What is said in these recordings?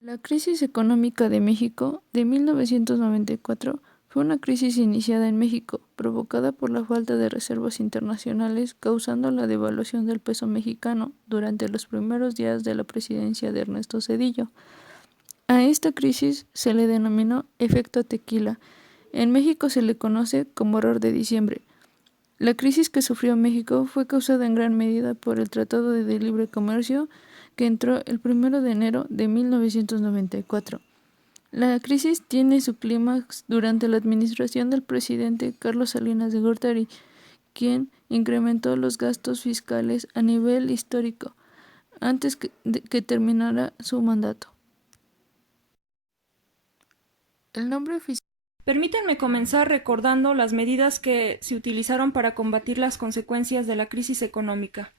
La crisis económica de México de 1994 fue una crisis iniciada en México, provocada por la falta de reservas internacionales, causando la devaluación del peso mexicano durante los primeros días de la presidencia de Ernesto Zedillo. A esta crisis se le denominó efecto tequila. En México se le conoce como error de diciembre. La crisis que sufrió México fue causada en gran medida por el Tratado de Libre Comercio que entró el 1 de enero de 1994. La crisis tiene su clímax durante la administración del presidente Carlos Salinas de Gortari, quien incrementó los gastos fiscales a nivel histórico antes que terminara su mandato. El nombre oficial. Permítanme comenzar recordando las medidas que se utilizaron para combatir las consecuencias de la crisis económica.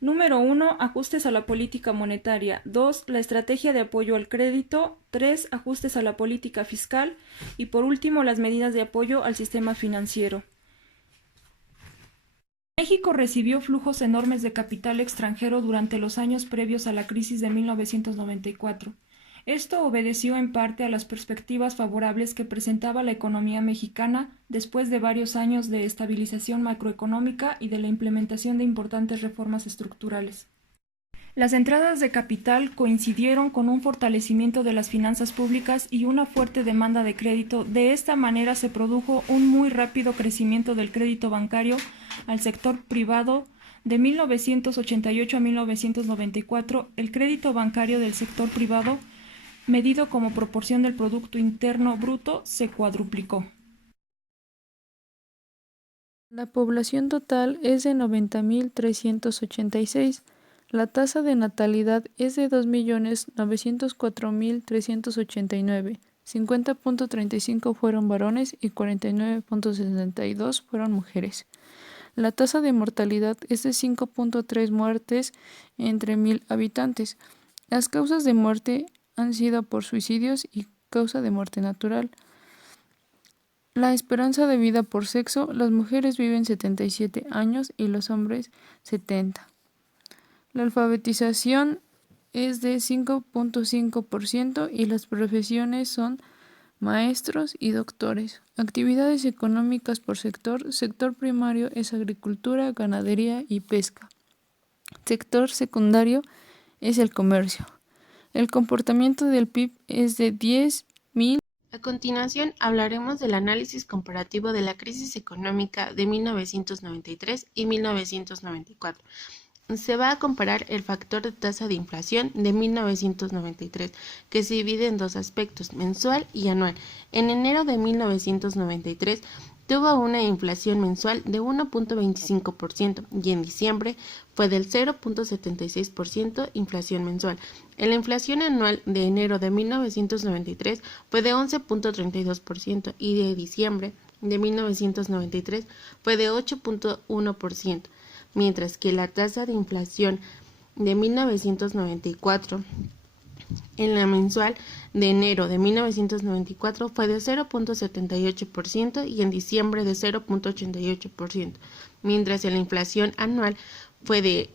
Número 1. Ajustes a la política monetaria. 2. La estrategia de apoyo al crédito. 3. Ajustes a la política fiscal. Y por último, las medidas de apoyo al sistema financiero. México recibió flujos enormes de capital extranjero durante los años previos a la crisis de 1994. Esto obedeció en parte a las perspectivas favorables que presentaba la economía mexicana después de varios años de estabilización macroeconómica y de la implementación de importantes reformas estructurales. Las entradas de capital coincidieron con un fortalecimiento de las finanzas públicas y una fuerte demanda de crédito. De esta manera se produjo un muy rápido crecimiento del crédito bancario al sector privado. De 1988 a 1994, el crédito bancario del sector privado, medido como proporción del Producto Interno Bruto, se cuadruplicó. La población total es de 90.386. La tasa de natalidad es de 2.904.389. 50.35 fueron varones y 49.62 fueron mujeres. La tasa de mortalidad es de 5.3 muertes entre 1.000 habitantes. Las causas de muerte han sido por suicidios y causa de muerte natural. La esperanza de vida por sexo, las mujeres viven 77 años y los hombres 70. La alfabetización es de 5.5% y las profesiones son maestros y doctores. Actividades económicas por sector. Sector primario es agricultura, ganadería y pesca. Sector secundario es el comercio. El comportamiento del PIB es de 10.000. A continuación, hablaremos del análisis comparativo de la crisis económica de 1993 y 1994. Se va a comparar el factor de tasa de inflación de 1993, que se divide en dos aspectos, mensual y anual. En enero de 1993 tuvo una inflación mensual de 1.25% y en diciembre fue del 0.76% inflación mensual. La inflación anual de enero de 1993 fue de 11.32% y de diciembre de 1993 fue de 8.1%. Mientras que la tasa de inflación de 1994 en la mensual de enero de 1994 fue de 0.78% y en diciembre de 0.88%, mientras que la inflación anual fue de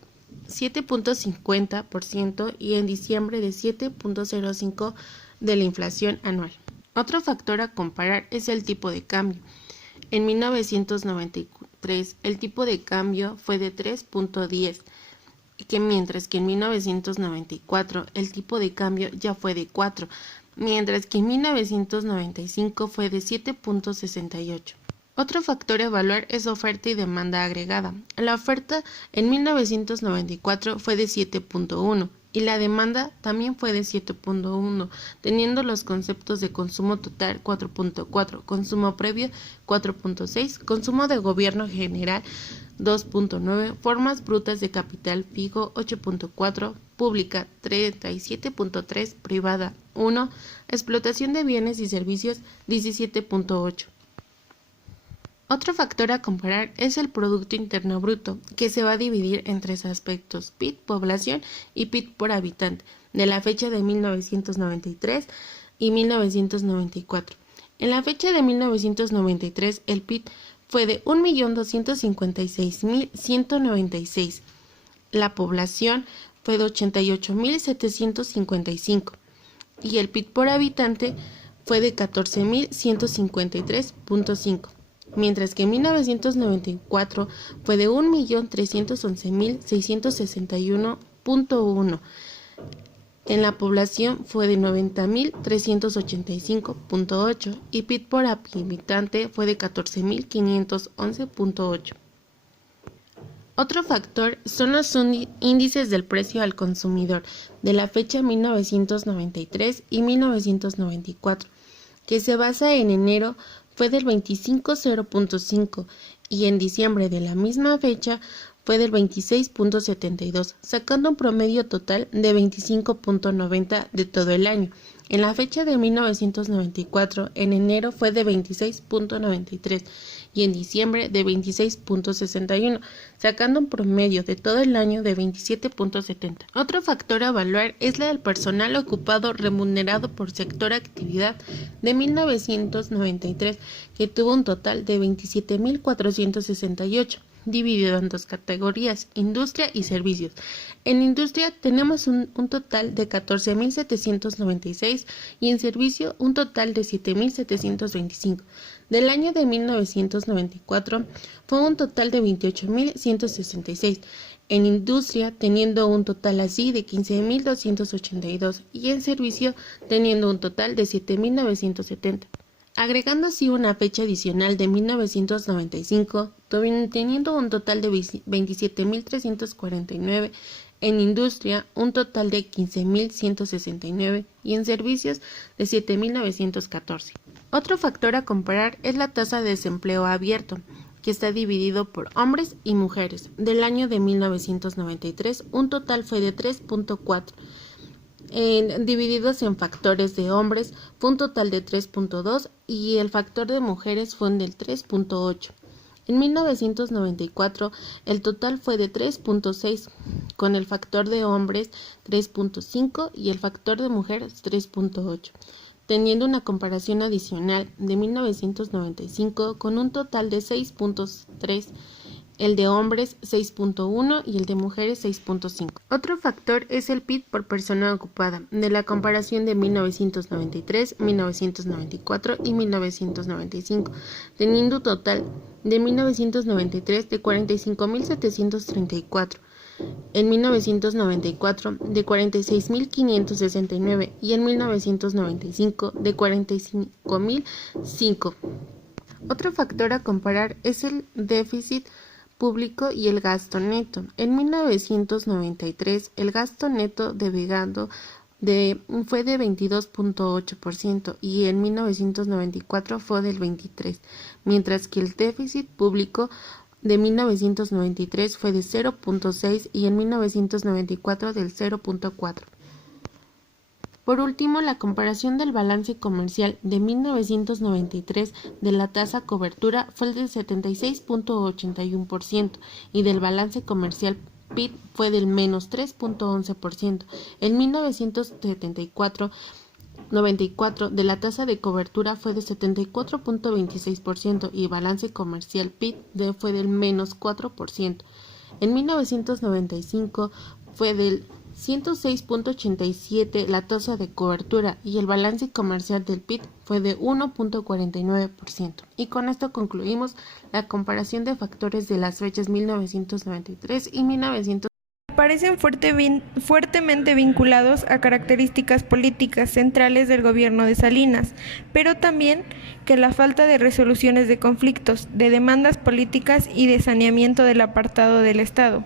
7.50% y en diciembre de 7.05% de la inflación anual. Otro factor a comparar es el tipo de cambio. En 1993 el tipo de cambio fue de 3.10, mientras que en 1994 el tipo de cambio ya fue de 4, mientras que en 1995 fue de 7.68. Otro factor a evaluar es oferta y demanda agregada. La oferta en 1994 fue de 7.1 y la demanda también fue de 7.1, teniendo los conceptos de consumo total 4.4, consumo previo 4.6, consumo de gobierno general 2.9, formas brutas de capital fijo 8.4, pública 37.3, privada 1, explotación de bienes y servicios 17.8. Otro factor a comparar es el Producto Interno Bruto, que se va a dividir en tres aspectos: PIB, población y PIB por habitante, de la fecha de 1993 y 1994. En la fecha de 1993, el PIB fue de 1.256.196. La población fue de 88.755. y el PIB por habitante fue de 14.153.5, mientras que en 1994 fue de 1.311.661.1. En la población fue de 90.385.8 y PIB por habitante fue de 14.511.8. Otro factor son los índices del precio al consumidor de la fecha 1993 y 1994, que se basa en enero fue del 25.0.5 y en diciembre de la misma fecha fue del 26.72, sacando un promedio total de 25.90 de todo el año. En la fecha de 1994, en enero fue de 26.93 y en diciembre de 26.61, sacando un promedio de todo el año de 27.70. Otro factor a evaluar es la del personal ocupado remunerado por sector actividad de 1993, que tuvo un total de 27.468. Dividido en dos categorías, industria y servicios. En industria tenemos un total de 14.796 y en servicio un total de 7.725. Del año de 1994 fue un total de 28.166. En industria teniendo un total así de 15.282 y en servicio teniendo un total de 7.970. Agregando así una fecha adicional de 1995, teniendo un total de 27.349, en industria un total de 15.169 y en servicios de 7.914. Otro factor a comparar es la tasa de desempleo abierto, que está dividido por hombres y mujeres. Del año de 1993, un total fue de 3.4. Divididos en factores de hombres fue un total de 3.2 y el factor de mujeres fue del 3.8. En 1994 el total fue de 3.6, con el factor de hombres 3.5 y el factor de mujeres 3.8, teniendo una comparación adicional de 1995 con un total de 6.3, el de hombres 6.1 y el de mujeres 6.5. Otro factor es el PIB por persona ocupada, de la comparación de 1993, 1994 y 1995, teniendo un total de 1993 de 45.734, en 1994 de 46.569 y en 1995 de 45.005. Otro factor a comparar es el déficit público y el gasto neto. En 1993 el gasto neto devengado fue de 22.8% y en 1994 fue del 23%, mientras que el déficit público de 1993 fue de 0.6 y en 1994 del 0.4. Por último, la comparación del balance comercial de 1993 de la tasa cobertura fue el del 76.81% y del balance comercial PIB fue del menos 3.11%. En 1994 de la tasa de cobertura fue de 74.26% y balance comercial PIB fue del menos 4%. En 1995 fue del 106.87 la tasa de cobertura y el balance comercial del PIB fue de 1.49%. Y con esto concluimos la comparación de factores de las fechas 1993 y 1900. Parecen fuertemente vinculados a características políticas centrales del gobierno de Salinas, pero también que la falta de resoluciones de conflictos, de demandas políticas y de saneamiento del apartado del Estado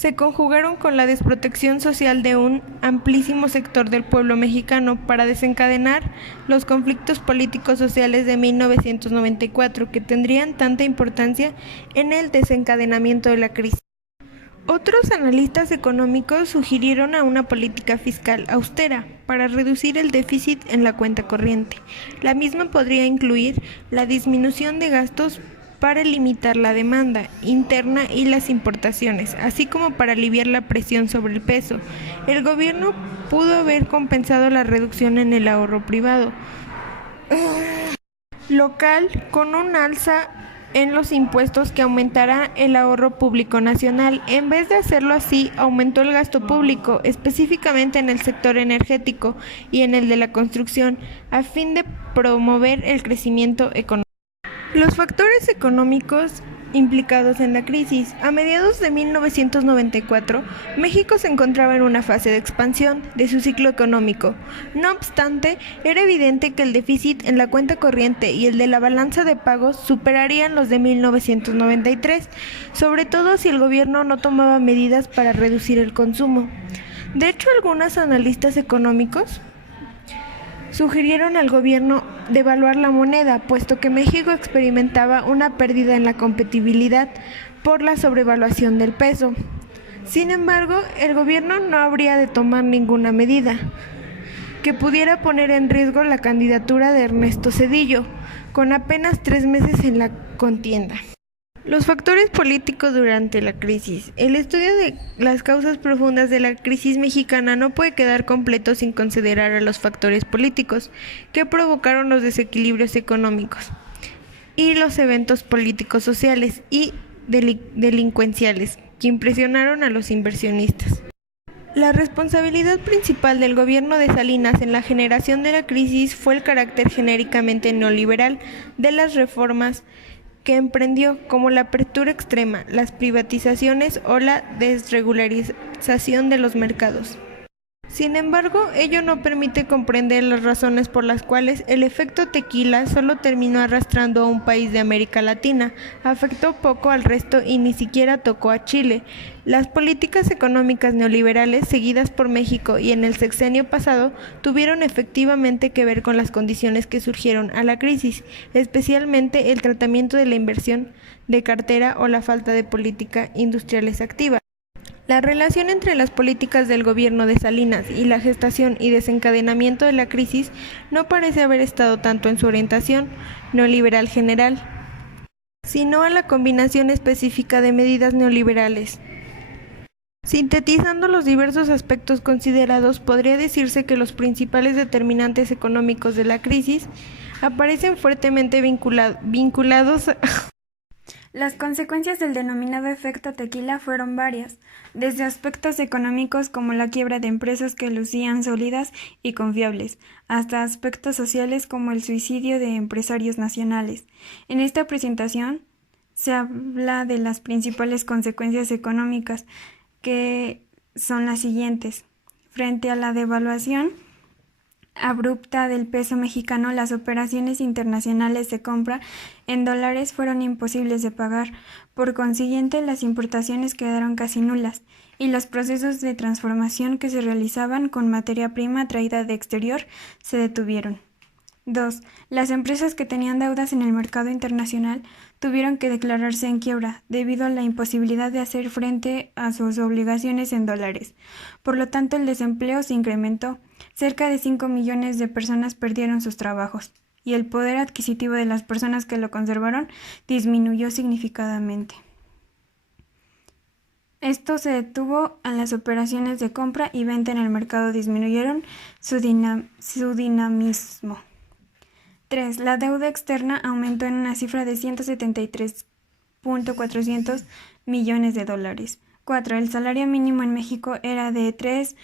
se conjugaron con la desprotección social de un amplísimo sector del pueblo mexicano para desencadenar los conflictos políticos sociales de 1994 que tendrían tanta importancia en el desencadenamiento de la crisis. Otros analistas económicos sugirieron a una política fiscal austera para reducir el déficit en la cuenta corriente. La misma podría incluir la disminución de gastos para limitar la demanda interna y las importaciones, así como para aliviar la presión sobre el peso. El gobierno pudo haber compensado la reducción en el ahorro privado local con un alza en los impuestos que aumentará el ahorro público nacional. En vez de hacerlo así, aumentó el gasto público, específicamente en el sector energético y en el de la construcción, a fin de promover el crecimiento económico. Los factores económicos implicados en la crisis. A mediados de 1994, México se encontraba en una fase de expansión de su ciclo económico. No obstante, era evidente que el déficit en la cuenta corriente y el de la balanza de pagos superarían los de 1993, sobre todo si el gobierno no tomaba medidas para reducir el consumo. De hecho, algunos analistas económicos sugirieron al gobierno devaluar la moneda, puesto que México experimentaba una pérdida en la competitividad por la sobrevaluación del peso. Sin embargo, el gobierno no habría de tomar ninguna medida que pudiera poner en riesgo la candidatura de Ernesto Zedillo, con apenas 3 meses en la contienda. Los factores políticos durante la crisis. El estudio de las causas profundas de la crisis mexicana no puede quedar completo sin considerar a los factores políticos que provocaron los desequilibrios económicos y los eventos políticos sociales y delincuenciales que impresionaron a los inversionistas. La responsabilidad principal del gobierno de Salinas en la generación de la crisis fue el carácter genéricamente neoliberal de las reformas que emprendió, como la apertura extrema, las privatizaciones o la desregularización de los mercados. Sin embargo, ello no permite comprender las razones por las cuales el efecto tequila solo terminó arrastrando a un país de América Latina, afectó poco al resto y ni siquiera tocó a Chile. Las políticas económicas neoliberales seguidas por México y en el sexenio pasado tuvieron efectivamente que ver con las condiciones que surgieron a la crisis, especialmente el tratamiento de la inversión de cartera o la falta de política industriales activa. La relación entre las políticas del gobierno de Salinas y la gestación y desencadenamiento de la crisis no parece haber estado tanto en su orientación neoliberal general, sino a la combinación específica de medidas neoliberales. Sintetizando los diversos aspectos considerados, podría decirse que los principales determinantes económicos de la crisis aparecen fuertemente vinculados a Las consecuencias del denominado efecto tequila fueron varias, desde aspectos económicos como la quiebra de empresas que lucían sólidas y confiables, hasta aspectos sociales como el suicidio de empresarios nacionales. En esta presentación se habla de las principales consecuencias económicas, que son las siguientes. Frente a la devaluación abrupta del peso mexicano, las operaciones internacionales de compra en dólares fueron imposibles de pagar. Por consiguiente, las importaciones quedaron casi nulas y los procesos de transformación que se realizaban con materia prima traída de exterior se detuvieron. 2. Las empresas que tenían deudas en el mercado internacional tuvieron que declararse en quiebra debido a la imposibilidad de hacer frente a sus obligaciones en dólares. Por lo tanto, el desempleo se incrementó. Cerca de 5 millones de personas perdieron sus trabajos y el poder adquisitivo de las personas que lo conservaron disminuyó significativamente. Esto se detuvo a las operaciones de compra y venta en el mercado disminuyeron su dinamismo. 3. La deuda externa aumentó en una cifra de 173.400 millones de dólares. 4. El salario mínimo en México era de $3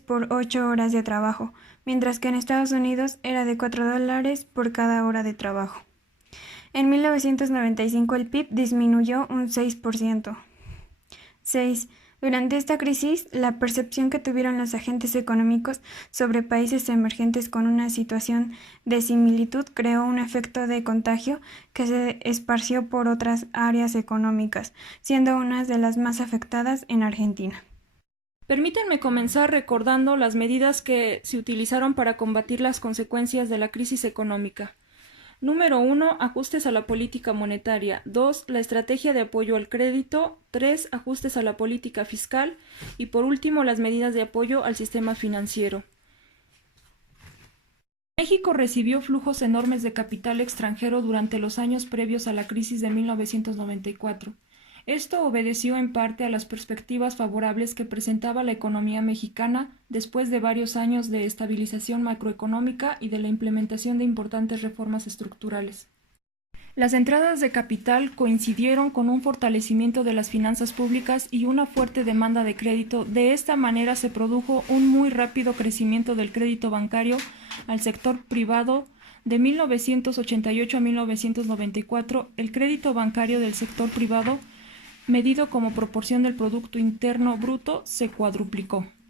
por 8 horas de trabajo, mientras que en Estados Unidos era de $4 por cada hora de trabajo. En 1995 el PIB disminuyó un 6%. 6. Durante esta crisis, la percepción que tuvieron los agentes económicos sobre países emergentes con una situación de similitud creó un efecto de contagio que se esparció por otras áreas económicas, siendo una de las más afectadas en Argentina. Permítanme comenzar recordando las medidas que se utilizaron para combatir las consecuencias de la crisis económica. Número 1. Ajustes a la política monetaria. 2. La estrategia de apoyo al crédito. 3. Ajustes a la política fiscal. Y por último, las medidas de apoyo al sistema financiero. México recibió flujos enormes de capital extranjero durante los años previos a la crisis de 1994. Esto obedeció en parte a las perspectivas favorables que presentaba la economía mexicana después de varios años de estabilización macroeconómica y de la implementación de importantes reformas estructurales. Las entradas de capital coincidieron con un fortalecimiento de las finanzas públicas y una fuerte demanda de crédito. De esta manera se produjo un muy rápido crecimiento del crédito bancario al sector privado. De 1988 a 1994, el crédito bancario del sector privado, medido como proporción del Producto Interno Bruto, se cuadruplicó.